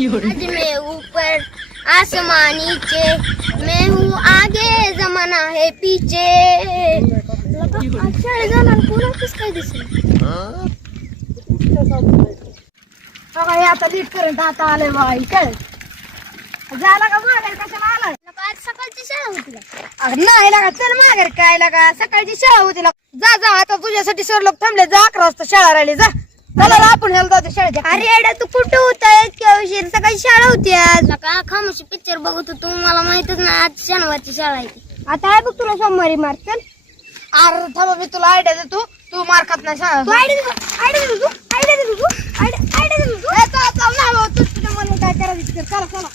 आज मैं ऊपर आसमान नीचे, मैं हूँ आगे जमाना है पीछे. अच्छा जाणार कोणाच काय दिसेल. बघा आता लीट करंट आता आलंय बाई काय झाला का माघारी कशाला आलाय. आज सकाळची शाळा होती का? अगं नाही लागा चल माघारी काय लागा सकाळची शाळा होती ना. जा जा आता तुझ्यासाठी सर लोक थांबले. जा 11 वाजता शाळा राहिली. जा चला आपण ह्याला जातो शाळेच्या. अरे एडा तू कुठं होता इतक्या उशीर? सकाळी शाळा होती आज. का खामोशी पिक्चर बघत होतो मला माहितच नाही आज शनिवारची शाळा आहे. आता आहे बघ तुला सोमवारी मार. चल अरे थांबा मी तुला आयडिया देतो. तू मार खात नाही शाळा. तू आयडिया देतो तू आयडिया देतो तू आयडिया देतो तू तू तुझ्या मनात काय करायचं चला चला.